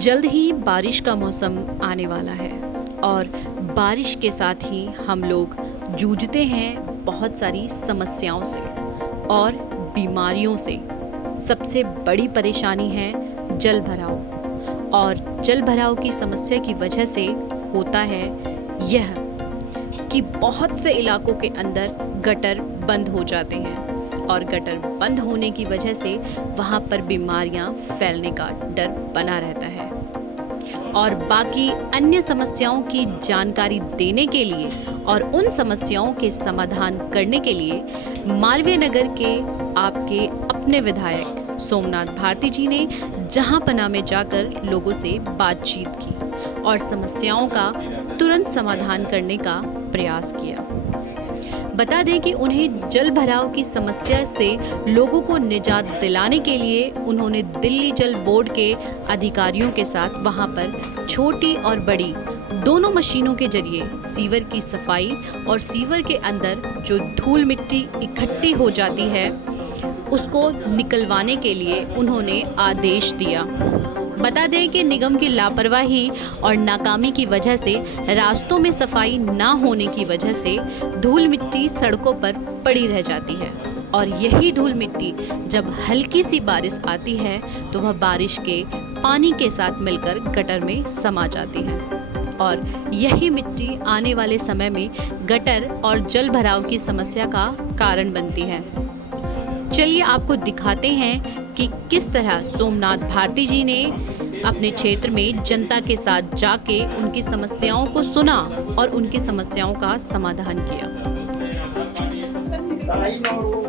जल्द ही बारिश का मौसम आने वाला है और बारिश के साथ ही हम लोग जूझते हैं बहुत सारी समस्याओं से और बीमारियों से। सबसे बड़ी परेशानी है जल भराव, और जल भराव की समस्या की वजह से होता है यह कि बहुत से इलाकों के अंदर गटर बंद हो जाते हैं और गटर बंद होने की वजह से वहाँ पर बीमारियाँ फैलने का डर बना रहता है। और बाकी अन्य समस्याओं की जानकारी देने के लिए और उन समस्याओं के समाधान करने के लिए मालवीय नगर के आपके अपने विधायक सोमनाथ भारती जी ने जहां पनाह में जाकर लोगों से बातचीत की और समस्याओं का तुरंत समाधान करने का प्रयास किया। बता दें कि उन्हें जल भराव की समस्या से लोगों को निजात दिलाने के लिए उन्होंने दिल्ली जल बोर्ड के अधिकारियों के साथ वहां पर छोटी और बड़ी दोनों मशीनों के जरिए सीवर की सफाई और सीवर के अंदर जो धूल मिट्टी इकट्ठी हो जाती है उसको निकलवाने के लिए उन्होंने आदेश दिया। बता दें कि निगम की लापरवाही और नाकामी की वजह से रास्तों में सफाई ना होने की वजह से धूल मिट्टी सड़कों पर पड़ी रह जाती है और यही धूल मिट्टी जब हल्की सी बारिश आती है तो वह बारिश के पानी के साथ मिलकर गटर में समा जाती है और यही मिट्टी आने वाले समय में गटर और जल भराव की समस्या का कारण बनती है। चलिए आपको दिखाते हैं कि किस तरह सोमनाथ भारती जी ने अपने क्षेत्र में जनता के साथ जाके उनकी समस्याओं को सुना और उनकी समस्याओं का समाधान किया।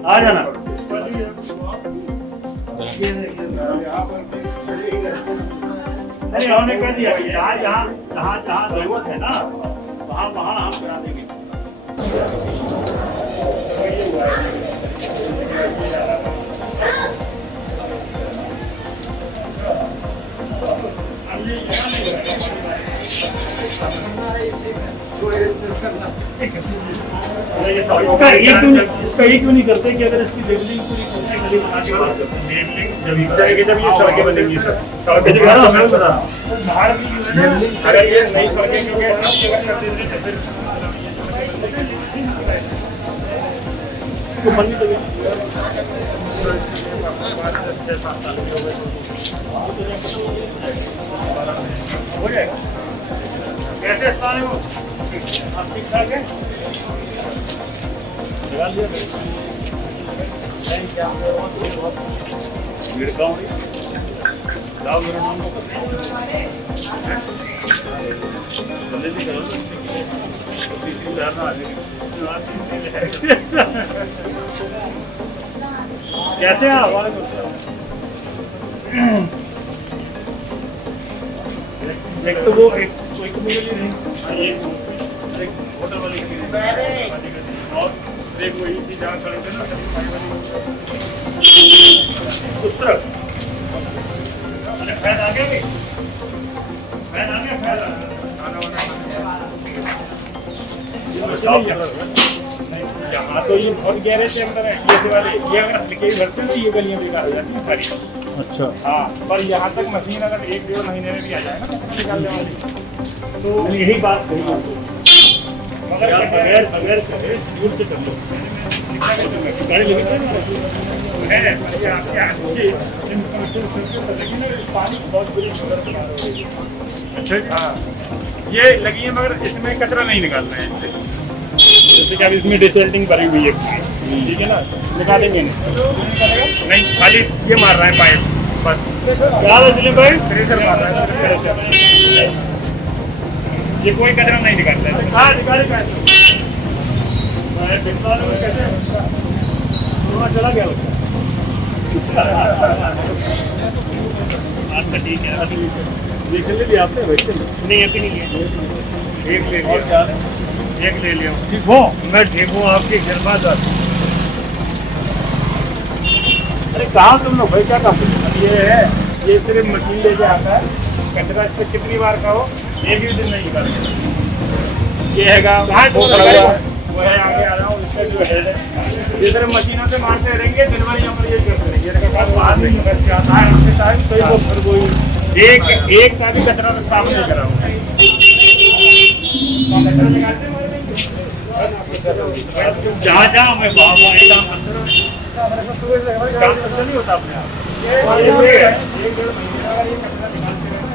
आ जाना। अरे हमने कर दिया, जहाँ जहाँ जहाँ जरूरत है ना वहाँ वहाँ हम करा देंगे। इसका ये क्यों नहीं करते कि अगर इसकी लेवलिंग पूरी गली बना के बात करते हैं, लेवलिंग जब ये सड़कें बनेंगी, सड़कें जो है ना उसमें बता बाहर भी जो है ना अगर ये नई सड़कें क्योंकि अगर कर देते तो फिर तो बंद कर हो जाएगा। कैसे स्थान है वो आप ठीक ठाक है लगा लिया लाओ मेरा नाम जल्दी करो कैसे एक तो वो एक होटल वाली और एक वही थी जहाँ खड़े थे ना उस तरफ फैन आ गया फैन आ गया यहाँ तो ये बहुत गहरे से अंदर है ये से वाले ये अगर हल्के ही भरते ना ये गलियाँ बेकार हो जाती हैं सारी। अच्छा हाँ, पर यहाँ तक मशीन अगर 1-1.5 महीने में भी आ जाए ना निकालने वाली तो यही बात कही मगर बगैर शेड्यूल से कर लो गाड़ी पानी बहुत बड़ी अच्छा हाँ ये लगी है मगर इसमें कचरा नहीं निकालना है इससे जैसे कि अब इसमें डिसल्टिंग भरी हुई है ठीक है ना निकालेंगे नहीं खाली ये मार रहा है पाइप बस क्या इसलिए भाई प्रेशर मार रहा है ये कोई कचरा नहीं निकालता है। हाँ निकालेगा चला गया अच्छा ठीक है वैक्सीन ले लिया आपने वैक्सीन नहीं अभी नहीं लिया एक ले लिया ठीक हो मैं ठीक हूँ आपकी कृपा से। अरे कहाँ तुम लोग भाई क्या काम ये है ये सिर्फ मशीन लेके आता है कचरा इससे कितनी बार कहो एक ही दिन नहीं निकालते ये हैगा वो है आगे आ रहा हूँ इसका जो हेड है ये सिर्फ मशीनों से मारते रहेंगे दिन भर यहाँ पर ये करते रहेंगे बाहर नहीं करके आता है आपके टाइम तो वो फिर वही एक का भी कचरा साफ नहीं करा हुआ है। जहाँ जहाँ मैं वहाँ वहाँ एक काम तो नहीं होता अपने आप। एक डेढ़ महीने अगर ये कचरा निकालते रहें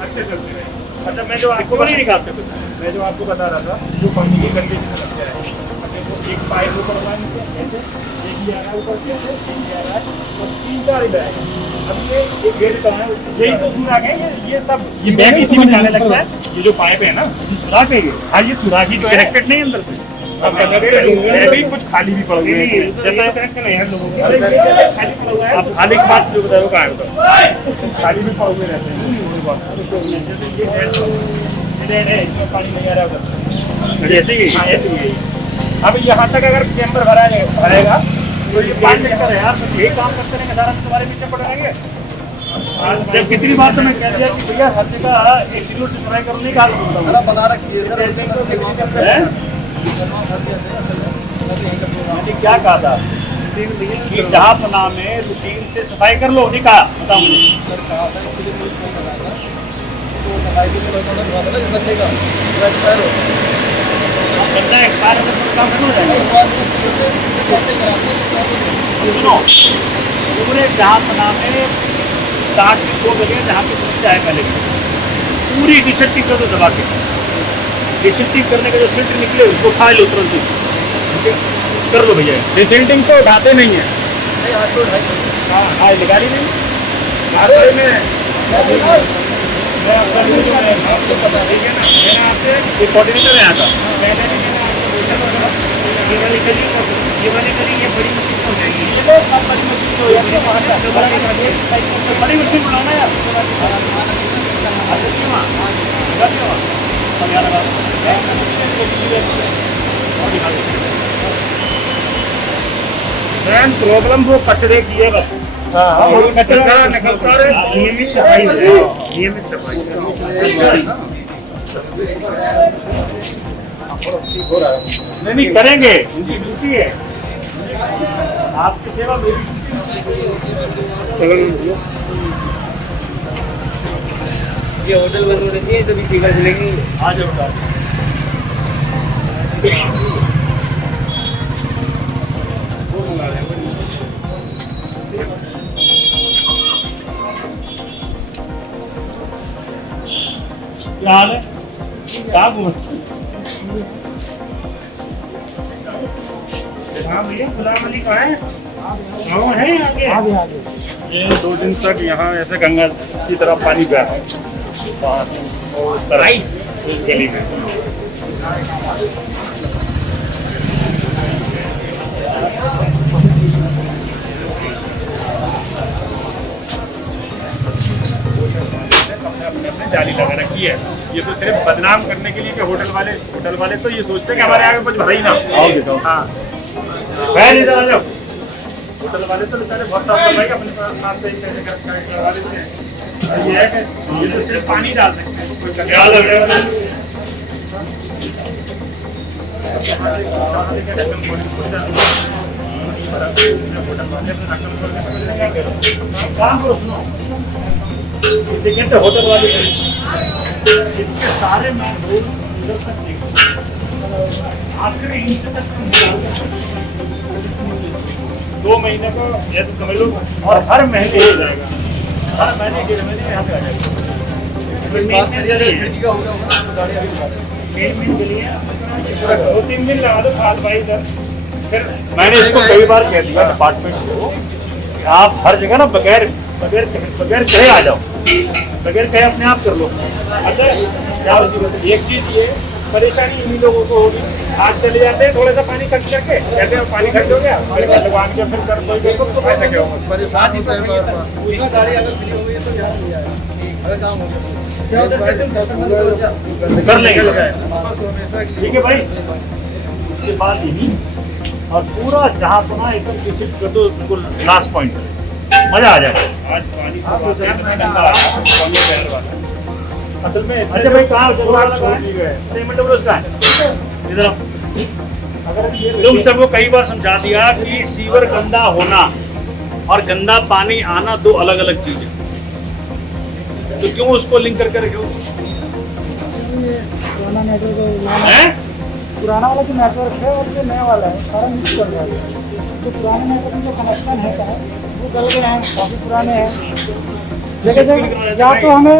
अच्छे चलते रहे। अच्छा मैं जो आपको नहीं निकालते कुछ, मैं जो आपको बता रहा था जो पानी की गंदी समस्या है, देखो एक पाइप ऊपर ऐसे एक ही आ रहा है ऊपर से, एक ही आ रहा है और 3-4 इधर है। अब ये एक गेट का है, यही तो सुराख है, ये सब ये बैग इसी में जाने लगता है। ये जो पाइप है ना ये सुराख है, ये हाँ ये सुराख ही तो कनेक्टेड नहीं अंदर से। अब भी कुछ खाली भी पड़ गए जैसा कनेक्शन है लोगों का, खाली पड़ा हुआ है। अब खाली की बात जो बताओ कहाँ है, खाली भी पड़ हुए रहते हैं। ये इसमें पानी नहीं आ रहा उधर, ऐसे ही हाँ ऐसे ही। अब यहाँ तक अगर चैम्बर भरेगा तो ये पानी लेकर है यार, तो यही काम करते रहेंगे सारा तुम्हारे पीछे पड़ रहेंगे। जब कितनी बार तो मैं कह दिया कि भैया हर जगह एक सिल्वर से सफाई करो, नहीं कहा बना रखी है क्या कहा था कि जहापना में रूटीन से सफाई कर लो, नहीं कहा बताओ मुझे एक्सपायर होने पर काम हो जाएगा। सुनो पूरे जहापना में स्टार्ट में 2 जगह जहाँ की समस्या है पहले पूरी डिसेंटिंग कर दो दबा के, डिसेंटिंग करने के जो सिल्ट निकले उसको खा लो तुरंत ही, ठीक है कर लो भैया। डिसेंटिंग तो उठाते नहीं है, हाँ निकाली नहीं आपको पता ठीक है ना। मैंने आपसे ये कोऑर्डिनेटर है यहाँ का, मैंने ये वाली करी ये बड़ी मशीन हो जाएगी, ये तो सब बड़ी मशीन हो जाएगी, बड़ी मशीन बुलाना यार प्रॉब्लम वो कचरे की है बस। कचरा निकलता है, नियमित सफाई है, नियमित सफाई नहीं करेंगे, उनकी ड्यूटी है, आपकी सेवा मेरी ये होटल बंद होने चाहिए तभी सीखा चलेंगी। आ जाओ क्या हाल है, क्या घूम हाँ भैया गुलामली कहाँ है, गाँव है आगे। ये 2 दिन तक यहाँ ऐसे गंगा की तरफ पानी बह रहा है और उस गली में अपने जाली लगा रखी है। ये तो सिर्फ बदनाम करने के लिए कि होटल वाले तो ये सोचते हैं कि हमारे आगे कुछ भरा ही ना। हाँ इधर आ जाओ। होटल वाले तो बेचारे बहुत साफ सफाई अपने साथ से कैसे करवा देते हैं। ये है कि ये तो सिर्फ पानी डाल सकते हैं, कोई इसे कहते हैं होटल वाले, इसके सारे मैनुअल आखिरी इंच तक 2 महीने को या तो समझ लो, और हर महीने हो जाएगा, हर महीने 1.5 महीने यहाँ पे आ जाएगा। 2-3 दिन लगा दो खाद भाई इधर। फिर मैंने इसको कई बार कह दिया डिपार्टमेंट को, आप हर जगह ना बगैर कहे आ जाओ, बगैर कहे अपने आप कर लो। अच्छा क्या एक चीज ये परेशानी इन्हीं लोगों को होगी, आज चले जाते हैं थोड़ा सा पानी खर्च करके, कहते हैं पानी खर्च हो गया, पानी खर्च लगवा के फिर कर कोई तो पैसा क्या होगा, परेशान होता है गाड़ी अगर फ्री हो गई तो यहाँ नहीं आएगा, अगर काम हो गया कर लेंगे। ठीक है भाई, उसके बाद यही और पूरा जहाँ पना एकदम विजिट कर दो, बिल्कुल लास्ट पॉइंट है, मजा आ जाएगा। आज पानी असल में अच्छा भाई कहाँ इधर तुम सबको कई बार समझा दिया कि सीवर गंदा होना और गंदा पानी आना 2 अलग अलग चीजें। तो क्यों उसको लिंक करके रखे हो? पुराना नेटवर्क हैं? पुराना वाला जो नेटवर्क है और जो नया वाला है सारा मिक्स कर रहा है। जो पुराने नेटवर्क में जो कनेक्शन है वो गल गए हैं, काफ़ी पुराने हैं। जगह जगह या तो हमें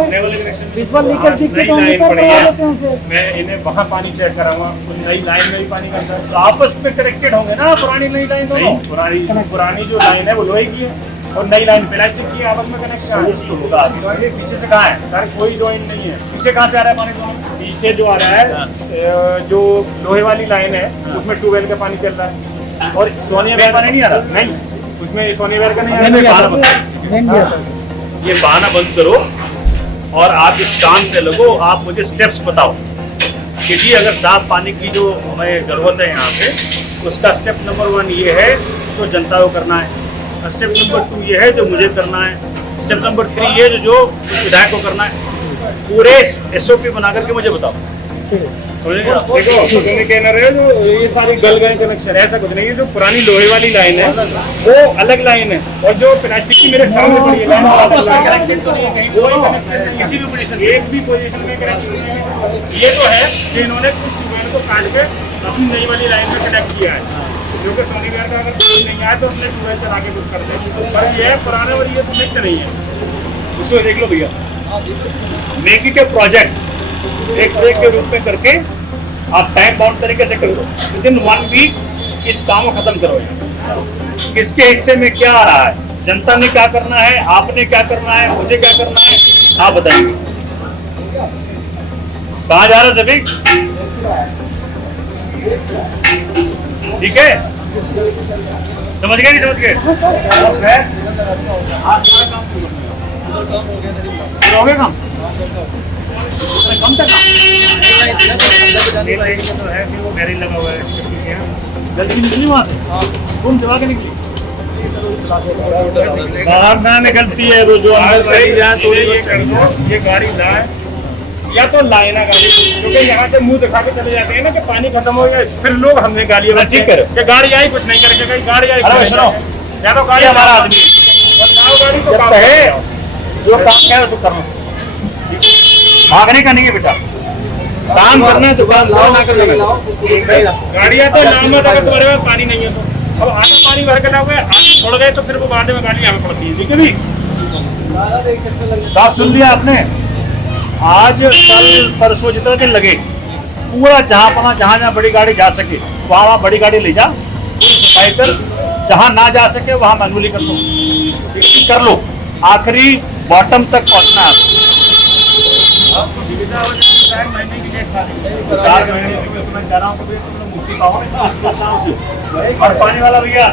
विजुअल लीकेज दिखती तो हम रिपेयर करवा देते हैं उसे। मैं इन्हें वहाँ पानी चेक कराऊंगा, कुछ नई लाइन में भी पानी करता है, तो आपस में कनेक्टेड होंगे ना पुरानी नई लाइन दोनों। पुरानी जो लाइन है वो लोहे की है और नई लाइन प्लास्टिक की है, आपस में कनेक्शन तो होगा। ये पीछे से कहाँ है सर? कोई जॉइंट नहीं है। पीछे कहाँ से आ रहा है पानी दोनों? पीछे जो आ रहा है जो लोहे वाली लाइन है उसमें ट्यूबवेल का पानी चल रहा है और सोनिया वेयर पानी नहीं आ रहा। नहीं, उसमें सोनिया वेयर का नहीं आ रहा। ये बहाना बंद करो और आप इस काम पे लगो। आप मुझे स्टेप्स बताओ कि जी अगर साफ पानी की जो हमें ज़रूरत है यहाँ पे, उसका स्टेप नंबर 1 ये है जो जनता को करना है, स्टेप नंबर 2 ये है जो मुझे करना है, स्टेप नंबर 3 ये जो विधायक को करना है। पूरे SOP बना करके मुझे बताओ। देखो कह रहे हो जो ये सारी गल गए कनेक्शन, ऐसा कुछ नहीं है। जो पुरानी लोहे वाली लाइन है वो अलग लाइन है और जो प्लास्टिक की मेरे सामने पड़ी है लाइन कनेक्टेड तो नहीं है कहीं, कोई कनेक्टेड किसी भी पोजीशन, एक भी पोजीशन में कनेक्टेड नहीं है। ये तो है कि इन्होंने कुछ ट्यूबवेल को काट के अपनी नई वाली लाइन में कनेक्ट किया है, क्योंकि सोनी वेयर का अगर पानी नहीं आया तो अपने ट्यूबवेल चला के बुक करते हैं। पर ये पुराना और ये तो मिक्स नहीं है। उसको देख लो भैया, मेक इट ए प्रोजेक्ट, एक प्रोजेक्ट के रूप में करके आप टाइम बाउंड तरीके से करो। विदिन 1 वीक इस काम को खत्म करो। किसके हिस्से में क्या आ रहा है, जनता ने क्या करना है, आपने क्या करना है, मुझे क्या करना है, आप बताएंगे। कहाँ जा रहा है सभी? ठीक है, समझ गए नहीं समझ गए? और फिर आज सारा काम पूरा हो गया काम? कम तक तो है कि वो बैरिल लगा हुआ है। गलती निकली वहाँ से, तुम चला के निकली बाहर ना निकलती है तो जो अंदर सही जाए तो ये कर दो, ये गाड़ी ना है या तो लाए ना गाड़ी, क्योंकि यहाँ से मुंह दिखा के चले जाते हैं ना कि पानी खत्म हो गया, फिर लोग हमें गालियाँ ठीक करे कि गाड़ी आई कुछ नहीं करके, गाड़ी आई अरे सुनो, या तो गाड़ी हमारा आदमी और ना गाड़ी तो जब काम कहे करो। जो काम कहे उसको करना, भागने का नहीं है बेटा, काम करना है तो काम लाओ ना करना। गाड़ियाँ तो नाम में अगर तुम्हारे पास पानी नहीं है तो अब आगे पानी भर के लाओगे, आगे छोड़ गए तो फिर वो बाद में गाड़ी हमें पड़ती है। ठीक है भी तो आप सुन लिया आपने, आज कल परसों जितना दिन लगे पूरा जहाँ जहाँ बड़ी गाड़ी जा सके वहाँ बड़ी गाड़ी ले जा, पूरी सफाई कर, जहाँ ना जा सके वहाँ मैनुअली कर लो, कर लो, आखिरी बॉटम तक पहुँचना है। 4 महीने मैं जा रहा हूँ तो तुमने मुक्ति पाओ ना। और पानी वाला भैया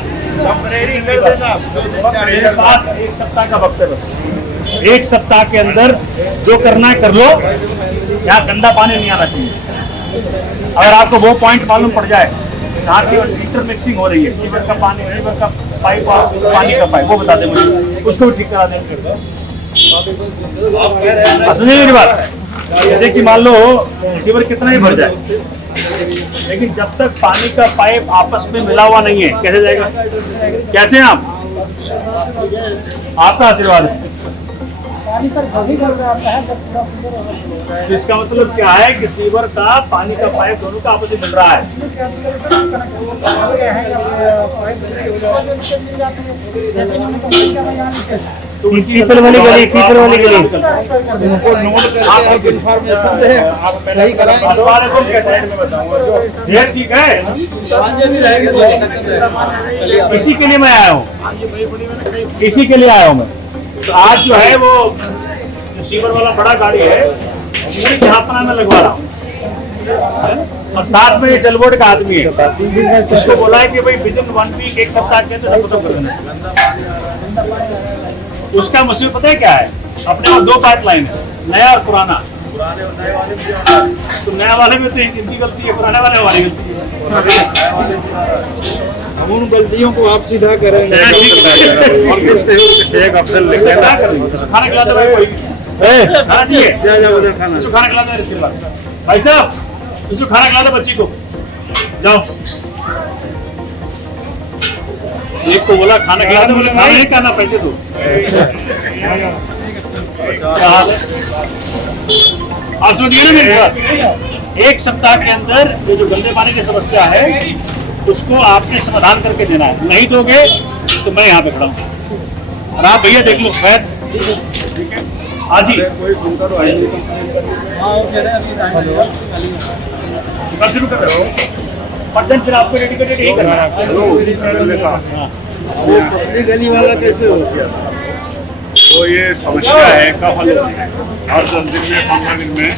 मेरे पास 1 सप्ताह का वक्त है, बस 1 सप्ताह के अंदर जो करना है कर लो। यहाँ गंदा पानी नहीं आना चाहिए। अगर आपको वो पॉइंट मालूम पड़ जाए जहाँ की इंटर मिक्सिंग हो रही है, सीवर का पानी, सीवर का पाइप और पानी का पाइप, वो बता दें मुझे, उसको भी ठीक करा देंगे। सुनिए मेरी बात, जैसे कि मान लो सीवर कितना ही भर जाए, लेकिन जब तक पानी का पाइप आपस में मिला हुआ नहीं है कैसे जाएगा? कैसे आप? आपका आशीर्वाद है। पानी सर कभी कर जाता है जब पूरा सीवर होगा। तो इसका मतलब क्या है कि सीवर का पानी का पाइप दोनों का आपस में मिल रहा है। पीपल वाली गली, पीपल वाली गली। उनको नोट करके इंफॉर्मेशन दे, आप सही ये ठीक है, इसी के लिए मैं आया हूँ, इसी के लिए आया हूँ मैं। तो आज जो है वो सीवर वाला बड़ा गाड़ी है, झापना में लगवा रहा हूँ, और साथ में ये जलबोर्ड का आदमी है, उसको बोला है कि भाई विदिन 1 वीक 1 सप्ताह के अंदर खत्म कर देना। उसका मुसीबत पता है क्या है? अपने वहाँ 2 पाइपलाइन है, नया और पुराना। तो नया वाले में तो इनकी गलती है, पुराने वाले हमारी गलती है। हम उन गलतियों को आप सीधा करेंगे। एक ऑप्शन लिख देना, खाना खिला दे भाई, कोई खाना चाहिए, उधर खाना इसको खाना खिला दे। इसके बाद भाई साहब इसको खाना खिला दे बच्ची को, जाओ। एक को बोला खाना खिला दे, बोले खाना नहीं खाना, पैसे दो। आप समझिए ना मेरी बात। 1 सप्ताह के अंदर ये जो गंदे पानी की समस्या है उसको आपने समाधान करके देना है, नहीं दोगे तो मैं यहाँ पे खड़ा हूँ और आप भैया देख लो खैर ठीक है। हाँ जी कब शुरू कर रहे हो? पटन फिर आपको डेडिकेटेड यही करना है। वो पतली गली वाला कैसे हो गया? तो ये समस्या है कब हल होती है? हर 10 दिन में 15 दिन में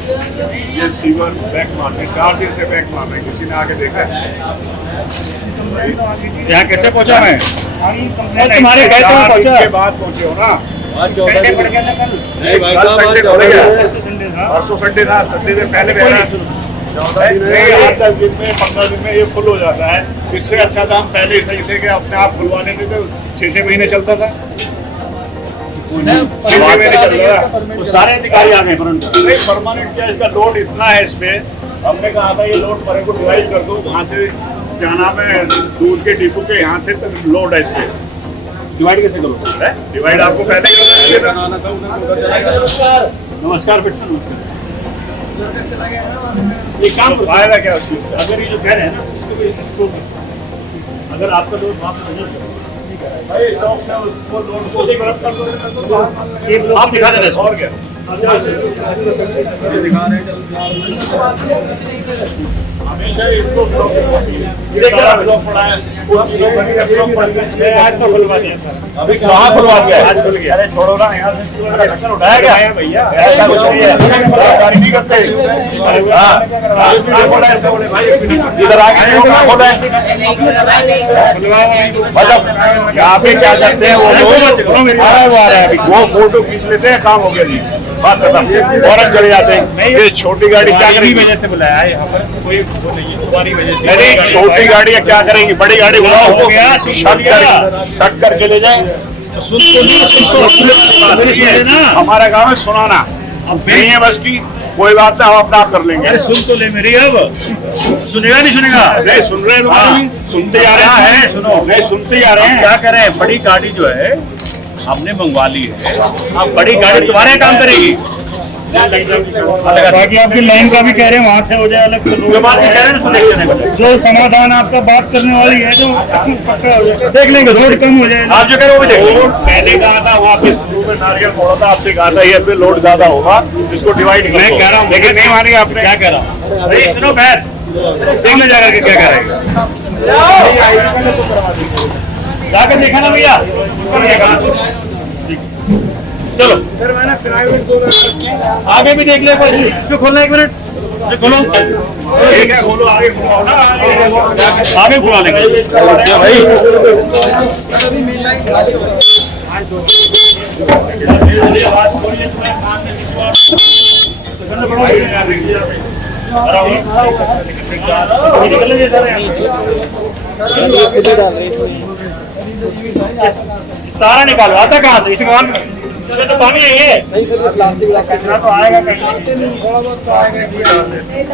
ये सीवर बैक मारते हैं, 4 दिन से बैक मार रहे हैं। किसी ने आके देखा है? यहाँ कैसे पहुँचा मैं? तुम्हारे कहते हैं पहुँचा के बाद पहुँचे हो ना? कल संडे हो गया, परसों संडे था, संडे से पहले नहीं, 10 दिन में 15 दिन में ये फुल हो जाता है। इससे अच्छा था हम पहले ही सही थे कि अपने आप खुलवा लेते थे, 6-6 महीने चलता था। तो सारे अधिकारी आ गए नहीं परमानेंट क्या, इसका लोड इतना है इस पे। हमने कहा था ये लोड पर को डिवाइड कर दो, वहाँ से क्या नाम है दूध के डिपो के यहाँ से तक लोड है इस पे। डिवाइड कैसे करो? डिवाइड आपको पहले ही नमस्कार बेटा नमस्कार। ये काम फायदा क्या उसकी? अगर ये जो कह रहे हैं ना इसको अगर आपका लोड वहाँ पे भाई चौक से उसको लोड को तरफ कर दो, आप दिखा दे रहे और क्या दिखा रहे हैं हमेशा इसको ब्लॉक पड़ा है। आज तो खुलवा दिया सर। अभी कहाँ खुलवा दिया? आज खुल गया। अरे छोड़ो ना यहाँ से ढक्कन उठाया उठाया भैया, ऐसा कुछ नहीं है। गाड़ी नहीं करते। इधर आगे मतलब यहाँ पे क्या करते हैं वो लोग आ रहे हैं, वो फोटो खींच लेते हैं, काम हो गया जी, बात खत्म, फौरन चले जाते हैं। ये छोटी गाड़ी क्या करेगी? वजह से बुलाया है यहाँ पर, कोई वो नहीं है तुम्हारी वजह से। नहीं छोटी गाड़ी क्या करेंगी, बड़ी गाड़ी बुलाओ, हो गया, शट करके ले जाए। सुन तो ना हमारा काम है सुनाना, अब नहीं है बस की कोई बात नहीं, हम अपना आप कर लेंगे। अरे सुन तो ले मेरी, अब सुनेगा नहीं सुनेगा? नहीं सुन रहे हैं तुम्हारी, सुनते जा रहे हैं, सुनो नहीं सुनते जा रहे हैं। क्या करें, बड़ी गाड़ी जो है हमने मंगवा ली है, अब बड़ी गाड़ी तुम्हारे काम करेगी। बाकी आपकी लाइन का भी कह रहे हैं वहाँ से हो जाए अलग, जो बात कह रहे हैं सुन देखते हैं, जो समाधान आपका बात करने वाली है जो पक्का हो जाए, देख लेंगे, रोड कम हो जाए। आप जो कह रहे हो वो देख लो। पहले कहा था वहाँ पे शुरू में नारियल फोड़ा था, आपसे कहा था ये पे लोड ज्यादा होगा, इसको डिवाइड मैं कह रहा हूँ, लेकिन नहीं मानी आपने। क्या कह रहा हूँ? अरे सुनो बैठ, देख ले जाकर के क्या कह रहे हैं, जाकर देखा ना भैया। चलो आगे भी देख ले, कोई इसको खोलना, 1 मिनट खोलो, खोलो आगे खुलवाओ ना, आगे खुला लेंगे भाई। सारा निकालो, आता कहाँ से? इसमें तो पानी है ये, कचरा तो आएगा कहीं,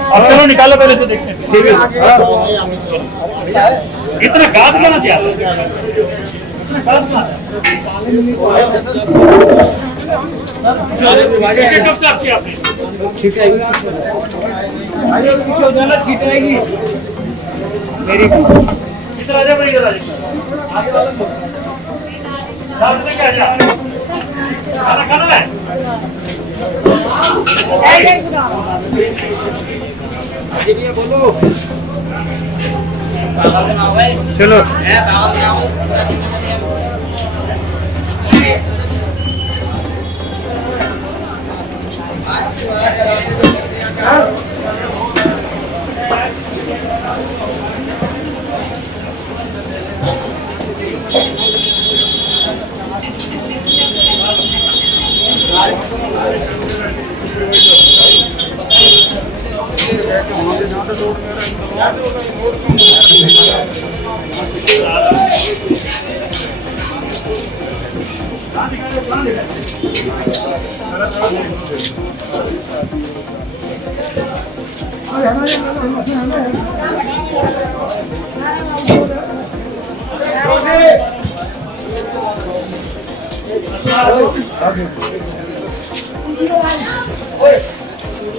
अब चलो निकालो पहले से देखते हैं। ठीक है, इतना गाद कहाँ से आता है? इतना गाद कहाँ से? कब साफ किया आपने? मेरी इधर आजा भाई, इधर आजा। खाना खाना है? चलो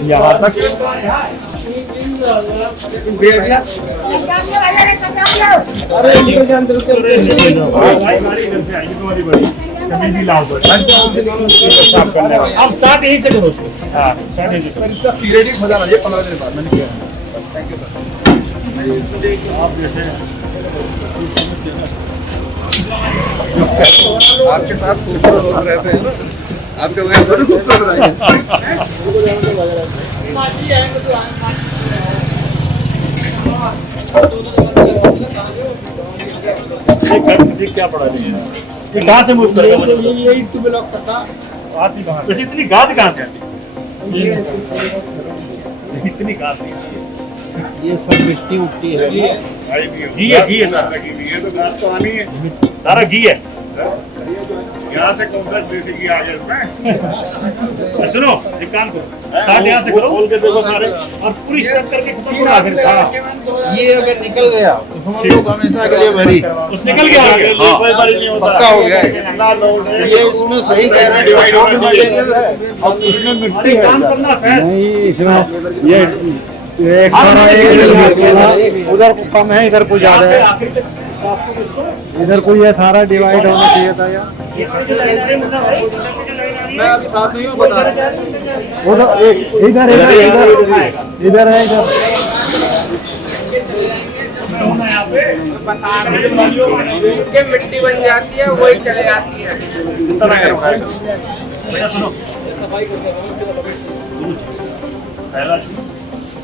यहाँ तक साफ करने वाला। अब स्टार्ट यहीं से करो उसको। हाँ, स्टार्ट यहीं से करो। सर इसका पीरियड हो जाना चाहिए 15 दिन बाद। मैंने किया आप जैसे आपके साथ खूबसूरत लोग रहते हैं ना, आपके बगैर थोड़ी खूबसूरत रहेंगे। ये क्या पड़ा नहीं है? ये कहाँ से मूव करेगा? यही टू ब्लॉक करता आती कहाँ से? वैसे इतनी गाद कहाँ से आती है? इतनी गाद नहीं आती है। ये सब मिट्टी उट्टी है घी है सारा। लगी हुई है तो घास तो आनी है। सारा घी है। यहाँ से कौन सा देसी घी आ गया इसमें? तो सुनो एक काम करो, स्टार्ट यहाँ से करो खोल के देखो सारे। और पूरी सब करके खत्म करो आखिर तक। ये अगर निकल गया तो समझ लो हमेशा के लिए भरी उस निकल गया आगे। हाँ, कोई बारी नहीं होता। पक्का हो गया है। कितना लोड है। ये इसमें सही कह रहे हैं डिवाइड होना चाहिए। और इसमें मिट्टी है काम करना है। उधर कम है इधर कुछ ज्यादा है आखिर तक साफ करो इसको। इधर कोई ये सारा डिवाइड होना चाहिए था यार मैं अभी साथ ही बता रहा हूँ। उधर इधर इधर इधर इधर है इधर होना यहाँ पे के मिट्टी बन जाती है वही चले जाती है। बेटा सुनो, पहला चीज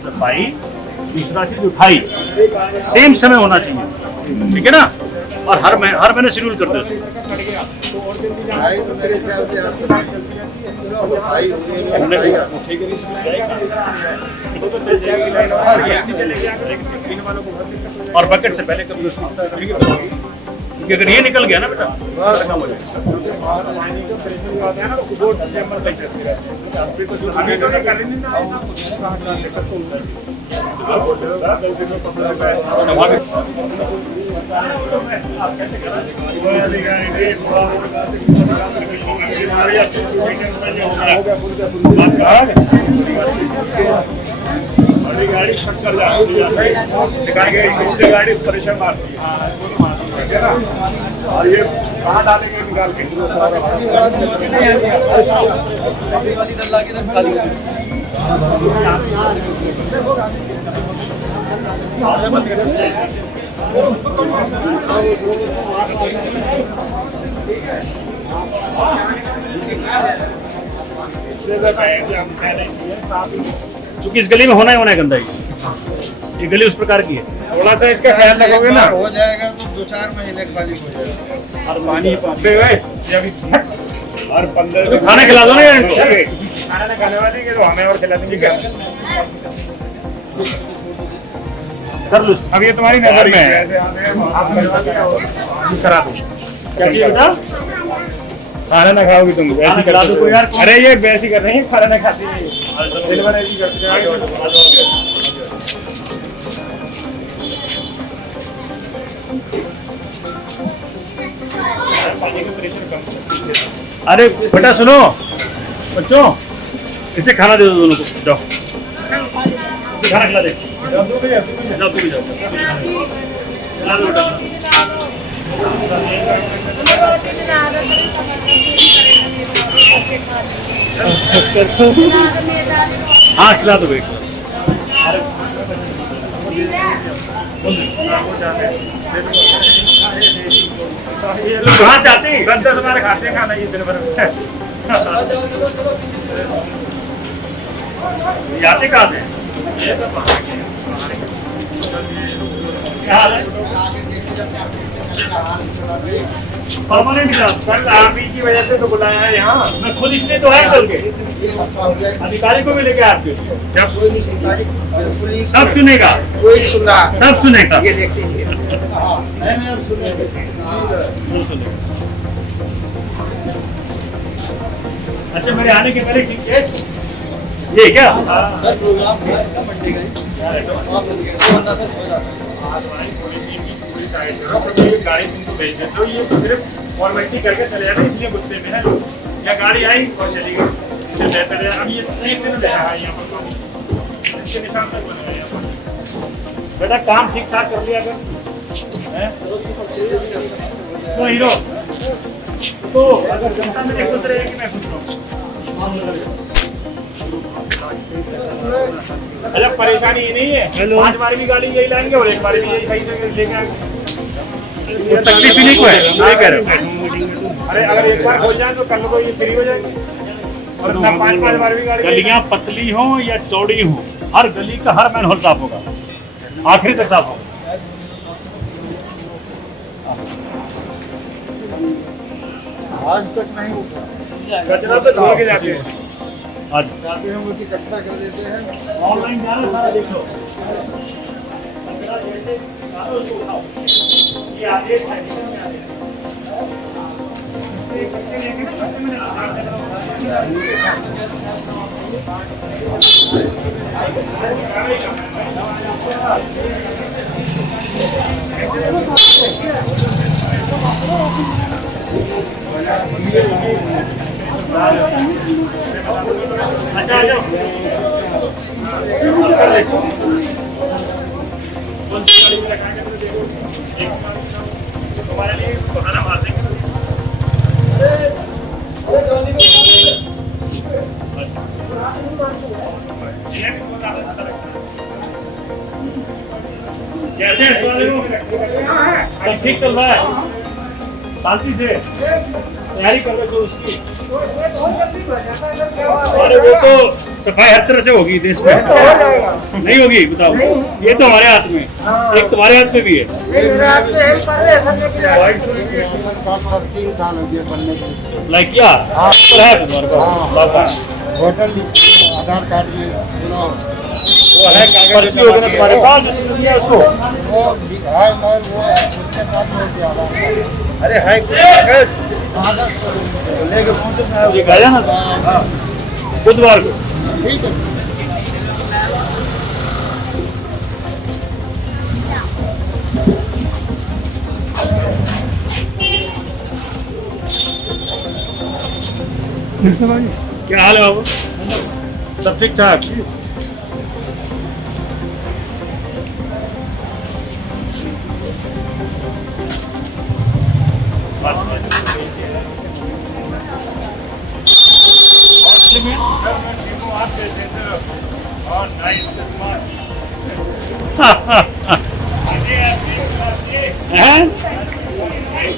सफाई, दूसरा चीज उठाई सेम समय होना चाहिए, ठीक है ना। और हर महीने शेड्यूल करते हैं उसको। भाई तो मेरे ख्याल से आपकी बात चलती है भाई और बकेट से पहले कभी उसको क्योंकि अगर ये निकल गया ना बेटा काम हो जाएगा। बड़ी गाड़ी शक्कर जाती है, छोटी गाड़ी परेशान मारती है ना। और ये कहाँ डालेंगे निकाल के? क्योंकि इस गली में होना है गंदा ये गली उस प्रकार की है। थोड़ा सा इसका ख्याल रखोगे ना। हो जाएगा तो 2-4 महीने खाली हो जाएगा। और पानी पंपे हुए और 15 खाना खिला दो ना यार इनको। खाना नहीं खाने वाली के तो हमें और खिला देंगे क्या? कर लो। अब ये तुम्हारी नजर में है, आप करा दो। क्या चाहिए बेटा? खाना ना खाओगी तुम, वैसे खाना खिला दो कोई यार। अरे ये वैसे कर रही है, खाना ना खाती है, दिलवर ऐसी करती है। अरे बेटा सुनो बच्चों, इसे खाना दे दो दोनों को। जाओ इसे खाना खिला दे। जाओ तू भी जाओ खिला दो बेटा। हाँ खिला दो बेटा। कहाँ से आते हैं? 10 हमारे खाते हैं खाना ये दिन भर। ये आते कहाँ से? क्या हाल है? Permanent job. कल आप ही की वजह से तो बुलाया है यहाँ। मैं खुद इसलिए तो है कल के अधिकारी को भी लेके आपके पुलिस सब सुनेगा, कोई सुन रहा सब सुनेगा। ये देखिए मैंने अब सुने अच्छा मेरे आने के पहले ये क्या? गाड़ी तुमको भेज देते हो, ये तो सिर्फ फॉर्मेलिटी करके चले जाते हैं, इसलिए गुस्से में है। या गाड़ी आई और चली गई। इससे बेहतर है। अब ये 1 दिन रहा है यहाँ पर पानी, इसके निशान तक बना है यहाँ पर। बेटा काम ठीक ठाक कर लिया कर, तो हीरो तो अगर जनता मेरे खुश रहेगी मैं खुश रहूँ। अच्छा परेशानी ये नहीं है, 5 बार भी गाड़ी यही लाएंगे और 1 बार भी यही सही से लेके आएंगे। तकलीफ इन्हीं को है, मैं कह रहा हूँ। अरे अगर 1 बार हो जाए तो कल को ये फ्री हो जाएगी और ना 5 बार भी गाड़ी। गलियां पतली हो या चौड़ी हो, हर गली का हर मैनहोल साफ होगा, आखिरी तक साफ होगा। आज तक नहीं होता, कचरा तो छोड़ के जाते हैं। आज जाते हैं वो इकट्ठा कर देते हैं। ऑनलाइन जाना सारा देख लो। कचरा जैसे डालो उसको उठाओ, ये आदेश है में आ गया। अच्छा आ जाओ। कौन सी गाड़ी में रखाएंगे तो देखो, तुम्हारे लिए बहाना मार देंगे। कैसे है सब ठीक चल रहा है? शांति से तैयारी कर लो जो उसकी। अरे वो तो सफाई हर तरह से होगी देश में, नहीं होगी बताओ? ये तो हमारे हाथ में, एक तुम्हारे हाथ में भी है। 3 साल हो गए बनने के। लाइक क्या पर है तुम्हारे पास? होटल आधार कार्ड वो है कागज पर्ची वगैरह तुम्हारे पास है उसको? वो है मगर वो उसके साथ हो गया। अरे है कागज लेके पहुंचे साहब। ये गाया ना बुधवार को। ठीक है। क्या हाल है बाबू? सब ठीक ठाक?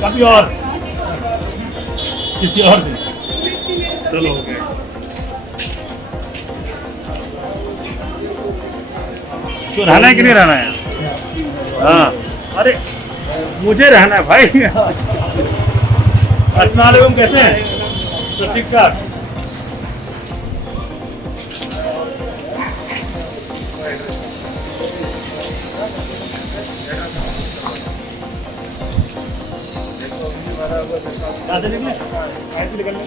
कभी और किसी और दिन चलो हो गया। तो रहना है कि नहीं रहना है? हाँ अरे मुझे रहना है भाई। अस्सलाम वालेकुम, कैसे हैं? तो ठीक ठाक? कहाँ से निकले? ऐसे निकलने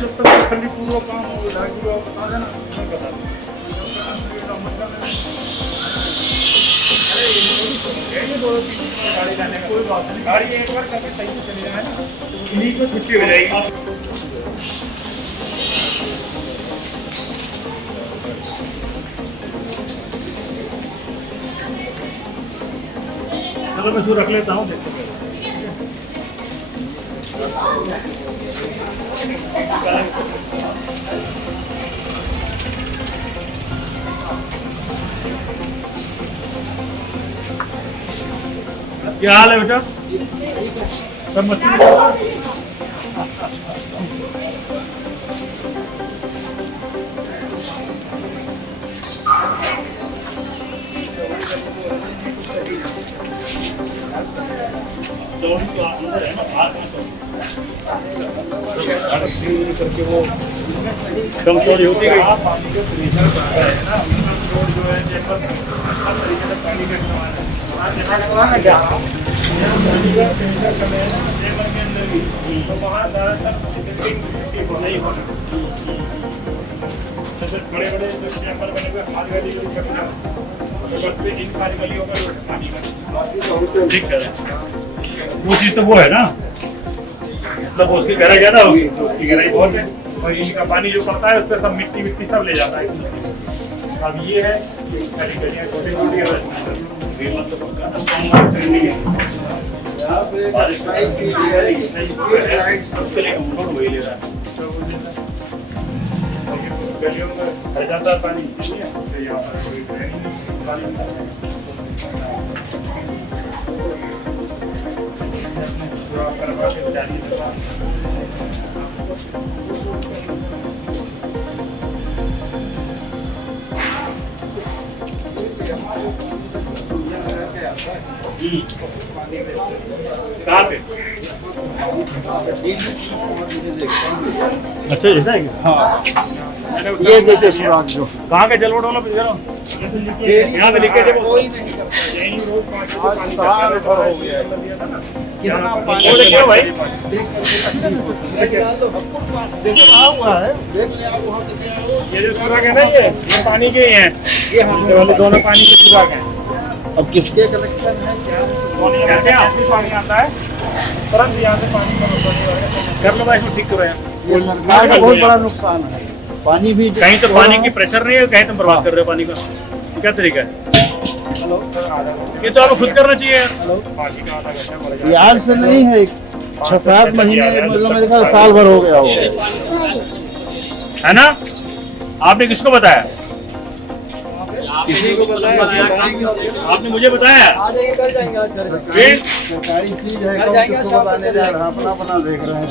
जब तक तसल्ली पूर्वक काम हो बता देना, नहीं बता देना। गाड़ी जाने का कोई बात नहीं, गाड़ी एक बार करके सही से चली जाए ना तो इन्हीं को छुट्टी हो जाएगी। चलो मैं शुरू रख लेता हूँ, देखते हैं। क्या हाल है बेटा? सब मस्ती में चल रहा है? चौड़ी तो अंदर है ना, बाहर कहाँ चौड़ी करके वो कम चौड़ी होती गई। पानी जो प्रेशर बढ़ता है ना, रोड जो है हर तरीके से पानी का इस्तेमाल है। तो वहाँ ज़्यादातर नहीं होना, जैसे बड़े बड़े जो चैम्बर बने हुए खाद वाली जो बस पे इन सारी गलियों का पानी का ठीक है। वो चीज तो वो है ना, मतलब उसकी गहराई ज्यादा होगी, उसकी गहराई बहुत है, और इनका पानी जो पड़ता है उस पर सब मिट्टी सब ले जाता है। अब ये है गलियां छोटी छोटी है, उसके लिए वही ले रहा है। गलियों में भर जाता है पानी, इसीलिए यहाँ पर कोई पानी जो आप करवा के जानिए। कहाँ पे? अच्छा ऐसा है क्या? हाँ, ये देखिए सुराग जो कहाँ के जलवट वाला यहाँ पे लिखे थे वो। कोई नहीं, आज भर हो गया है। कितना पानी वो देखिए भाई, देख करके देखो कहाँ हुआ है, देख ले आप वहाँ देखे आओ। ये जो सुराग है ना, ये पानी के ही हैं, ये हम ये वाले दोनों पानी के सुराग हैं। अब किसके कलेक्शन है क्या? ऐसे पानी आता है तुरंत यहाँ से पानी कर लो भाई, इसको ठीक करो यार। ये सरकार का बहुत बड़ा नुकसान है। पानी भी कहीं तो पानी की प्रेशर नहीं है, कहीं तुम बर्बाद कर रहे हो पानी का, क्या तरीका है? ये तो आपको खुद करना चाहिए यार। पानी का आधा घंटा पड़ जाता ये आज से नहीं है, 6-7 महीने मतलब मेरे ख्याल साल भर हो गया होगा, है ना? आपने किसको बताया? किसी को बताया बताएंगे। आपने मुझे बताया। फिर सरकारी चीज है, कौन किसको बताने जा रहा है, अपना अपना देख रहे हैं।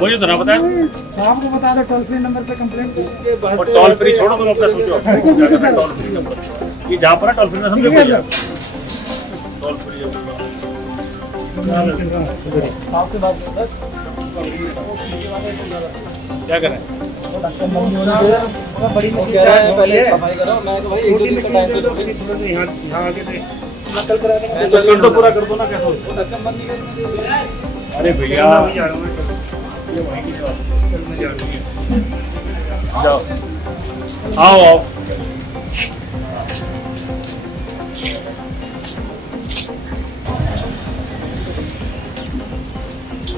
मुझे तो ना बताया। साहब को बता दो, टोल फ्री नंबर पे कंप्लेंट। इसके और बहते टोल फ्री रहते- छोड़ो, तुम अपना सोचो क्या करना है। टोल फ्री नंबर ये जहाँ पर है, टोल फ्री ना समझो कोई यार। टोल फ्री आपके बात क्या करें? बड़ी पहले सफाई करो, मैं तो भाई एक दो दिन का टाइम दे यहाँ आगे देख। नकल करा देंगे। तो कर दो, पूरा कर दो ना, क्या सोचते? ढक्कन बंद नहीं करने। अरे भैया ये वहीं की बात है, कल मैं जा रही हूँ। जाओ, आओ आओ।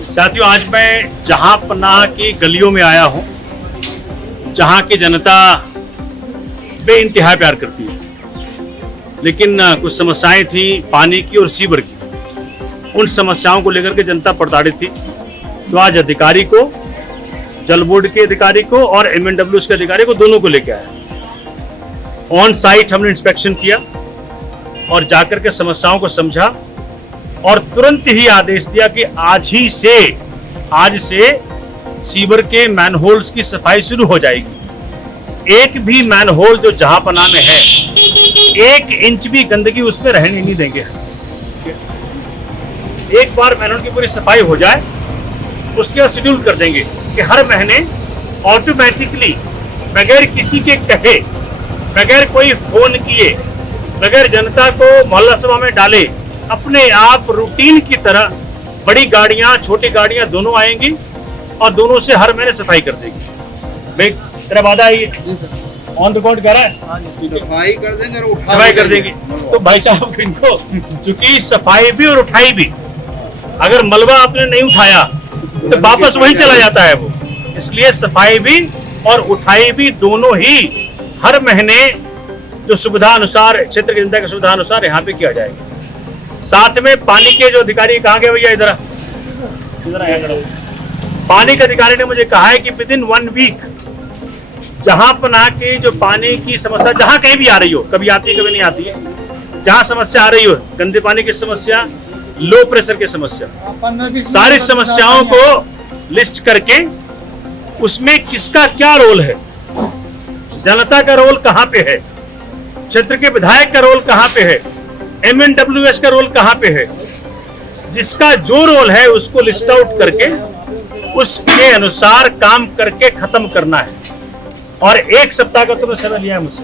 साथियों, आज मैं जहां पनाह की गलियों में आया हूं, जहां की जनता बेइंतहा प्यार करती है, लेकिन कुछ समस्याएं थी पानी की और सीवर की। उन समस्याओं को लेकर के जनता प्रताड़ित थी, तो आज अधिकारी को, जल बोर्ड के अधिकारी को और MNWs के अधिकारी को, दोनों को लेके आया। ऑन साइट हमने इंस्पेक्शन किया और जाकर के समस्याओं को समझा और तुरंत ही आदेश दिया कि आज से सीवर के मैनहोल्स की सफाई शुरू हो जाएगी। एक भी मैनहोल जो जहां पनाह में है, 1 इंच भी गंदगी उसमें रहने नहीं देंगे। एक बार मैनहोल की पूरी सफाई हो जाए, उसके बाद शेड्यूल कर देंगे कि हर महीने ऑटोमेटिकली, बगैर किसी के कहे, बगैर कोई फोन किए, बगैर जनता को मोहल्ला सभा में डाले, अपने आप रूटीन की तरह बड़ी गाड़ियां, छोटी गाड़ियां दोनों आएंगी और दोनों से हर महीने सफाई कर देगी। भाई तेरा वादा है, ऑन रिकॉर्ड कर रहा है, सफाई कर देंगे और उठा सफाई कर देंगे। तो भाई साहब, इनको चूंकि सफाई भी और उठाई भी, अगर मलबा आपने नहीं उठाया तो वापस वही चला जाता है वो, इसलिए सफाई भी और उठाई भी दोनों ही हर महीने जो सुविधा अनुसार, क्षेत्र की जनता की सुविधा अनुसार यहाँ पे किया जाएगा। साथ में पानी के जो अधिकारी, कहाँ गए भैया, इधर पानी के अधिकारी ने मुझे कहा है कि विदिन 1 वीक जहां पनाह की जो पानी की समस्या जहां कहीं भी आ रही हो, कभी आती है कभी नहीं आती है, जहां समस्या आ रही हो, गंदे पानी की समस्या, लो प्रेशर की समस्या, 15-20 सारी समस्याओं को लिस्ट करके उसमें किसका क्या रोल है, जनता का रोल कहां पे है, क्षेत्र के विधायक का रोल कहां पे है, MNWS का रोल कहां पे है, जिसका जो रोल है उसको लिस्ट आउट करके उसके अनुसार काम करके खत्म करना है। और 1 सप्ताह का तुमने समय लिया है मुझसे,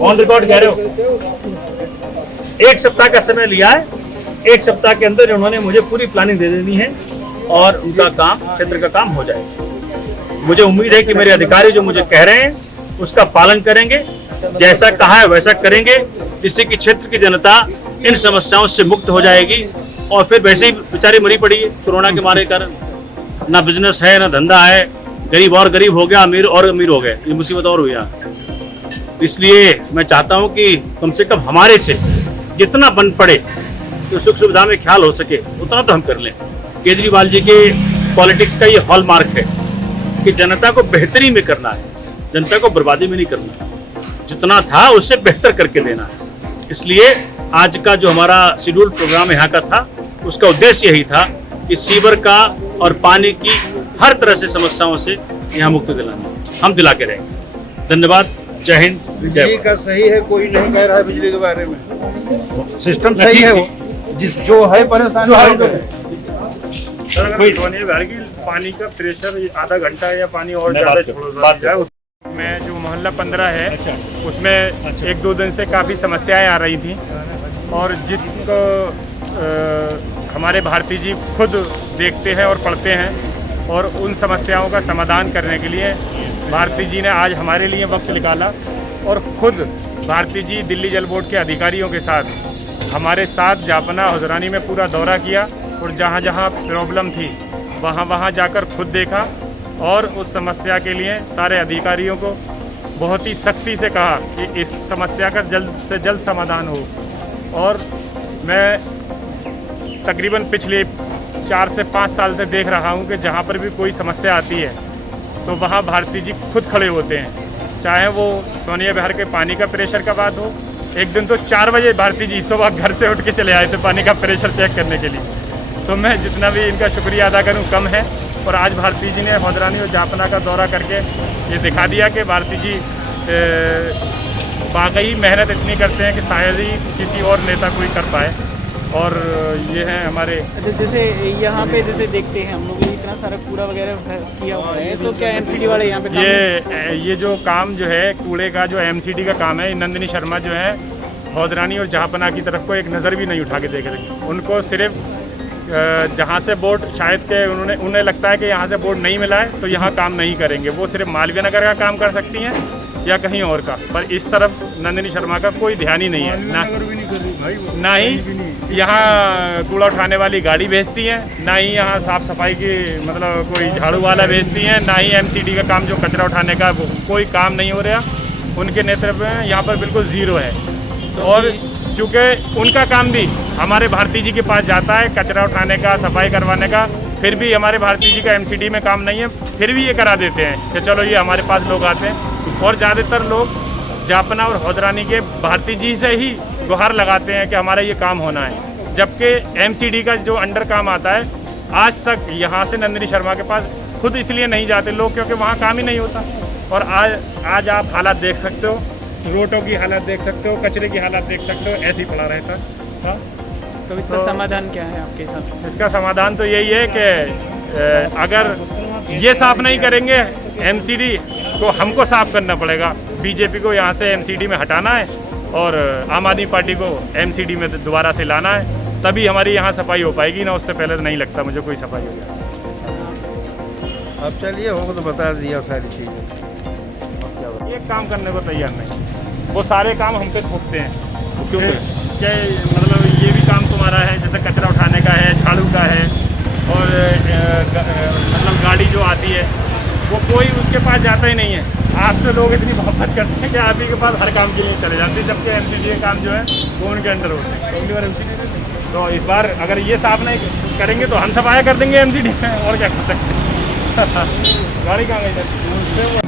ऑन रिकॉर्ड कह रहे हो, 1 सप्ताह का समय लिया है। 1 सप्ताह के अंदर उन्होंने मुझे पूरी प्लानिंग दे देनी है और उनका काम, क्षेत्र का काम हो जाएगा। मुझे उम्मीद है कि मेरे अधिकारी जो मुझे कह रहे हैं उसका पालन करेंगे, जैसा कहा है वैसा करेंगे, जिससे कि क्षेत्र की जनता इन समस्याओं से मुक्त हो जाएगी। और फिर वैसे ही बेचारी मरी पड़ी है कोरोना के मारे कारण, ना बिजनेस है ना धंधा है, गरीब और गरीब हो गया, अमीर और अमीर हो गए, ये मुसीबत और हुई। इसलिए मैं चाहता हूँ कि कम से कम हमारे से जितना बन पड़े तो सुख सुविधा में ख्याल हो सके उतना तो हम कर लें। केजरीवाल जी के पॉलिटिक्स का ये हॉलमार्क है कि जनता को बेहतरी में करना है, जनता को बर्बादी में नहीं करना है, जितना था उससे बेहतर करके देना है। इसलिए आज का जो हमारा शेड्यूल प्रोग्राम यहाँ का था, उसका उद्देश्य यही था कि सीवर का और पानी की हर तरह से समस्याओं से यहाँ मुक्ति दिलाना, हम दिला के रहेंगे। धन्यवाद, जय हिंद, जय बिजली का सही है, कोई नहीं कह रहा है बिजली के बारे में, सिस्टम सही है, वो जिस जो है परेशानी है तो सर अगर सोनिया गांधी की पानी का प्रेशर आधा घंटा या पानी और ज़्यादा छोड़ जाए, उसमें जो मोहल्ला 15 है उसमें 1-2 दिन से काफ़ी समस्याएं आ रही थी, और जिसको हमारे भारती जी खुद देखते हैं और पढ़ते हैं, और उन समस्याओं का समाधान करने के लिए भारती जी ने आज हमारे लिए वक्त निकाला और खुद भारती जी दिल्ली जल बोर्ड के अधिकारियों के साथ हमारे साथ जापना हुजरानी में पूरा दौरा किया, और जहाँ जहाँ प्रॉब्लम थी वहाँ वहाँ जाकर खुद देखा, और उस समस्या के लिए सारे अधिकारियों को बहुत ही सख्ती से कहा कि इस समस्या का जल्द से जल्द समाधान हो। और मैं तकरीबन पिछले 4 से 5 साल से देख रहा हूँ कि जहाँ पर भी कोई समस्या आती है तो वहाँ भारती जी खुद खड़े होते हैं, चाहे वो सोनिया बहर के पानी का प्रेशर का बात हो। एक दिन तो 4 बजे भारती जी सुबह घर से उठ के चले आए थे पानी का प्रेशर चेक करने के लिए। तो मैं जितना भी इनका शुक्रिया अदा करूं कम है। और आज भारती जी ने हुजरानी और जापना का दौरा करके ये दिखा दिया कि भारती जी वाकई मेहनत इतनी करते हैं कि शायद ही किसी और नेता कोई कर पाए। और ये हैं हमारे, जैसे यहाँ पे जैसे देखते हैं हम लोग इतना सारा कूड़ा वगैरह किया हुआ है, तो क्या एमसीडी वाले यहाँ पे ये जो काम जो है कूड़े का, जो एमसीडी का काम है, नंदिनी शर्मा जो है हुजरानी और जहापना की तरफ को एक नज़र भी नहीं उठा के देख रही। उनको सिर्फ जहाँ से बोर्ड शायद के उन्हें लगता है कि यहाँ से बोर्ड नहीं मिला है तो यहाँ काम नहीं करेंगे, वो सिर्फ मालवीय नगर का काम कर सकती हैं या कहीं और का, पर इस तरफ नंदिनी शर्मा का कोई ध्यान ही नहीं है। ना ही यहाँ कूड़ा उठाने वाली गाड़ी भेजती हैं, ना ही यहाँ साफ़ सफाई की मतलब कोई झाड़ू वाला भेजती हैं, ना ही एमसीडी का काम जो कचरा उठाने का वो कोई काम नहीं हो रहा उनके नेतृत्व में, यहाँ पर बिल्कुल ज़ीरो है। और चूँकि उनका काम भी हमारे भारती जी के पास जाता है कचरा उठाने का, सफाई करवाने का, फिर भी हमारे भारती जी का एमसीडी में काम नहीं है, फिर भी ये करा देते हैं कि चलो ये हमारे पास लोग आते हैं। और ज़्यादातर लोग जापना और हुजरानी के भारती जी से ही गुहार लगाते हैं कि हमारा ये काम होना है, जबकि एमसीडी का जो अंडर काम आता है आज तक यहाँ से नंदिनी शर्मा के पास खुद इसलिए नहीं जाते लोग क्योंकि वहाँ काम ही नहीं होता। और आज आप हालात देख सकते हो, रोडों की हालत देख सकते हो, कचरे की हालत देख सकते हो, ऐसे ही पड़ा रहता है। तो इसका समाधान क्या है आपके हिसाब से? इसका समाधान तो यही है कि अगर ये साफ़ नहीं करेंगे एमसीडी को हमको साफ़ करना पड़ेगा। बीजेपी को यहाँ से एमसीडी में हटाना है और आम आदमी पार्टी को एमसीडी में दोबारा से लाना है, तभी हमारी यहाँ सफाई हो पाएगी ना, उससे पहले तो नहीं लगता मुझे कोई सफाई हो जाए। अब चलिए होगा तो बता दिया सारी चीज़ें, एक काम करने को तैयार नहीं, वो सारे काम हम पे थोपते हैं। क्यों क्या मतलब ये भी काम तुम्हारा है, जैसे कचरा उठाने का है, झाड़ू का है, और मतलब गाड़ी जो आती है वो कोई उसके पास जाता ही नहीं है। आपसे लोग इतनी मोहब्बत करते हैं कि आप ही के पास हर काम के लिए चले जाते हैं, जबकि एमसीडी का काम जो है वो उनके अंडर होते हैं। अगली बार एमसीडी तो इस बार अगर ये साफ नहीं करेंगे तो हम सफाया कर देंगे एमसीडी में, और क्या कर सकते हैं। गाड़ी कहाँ गई?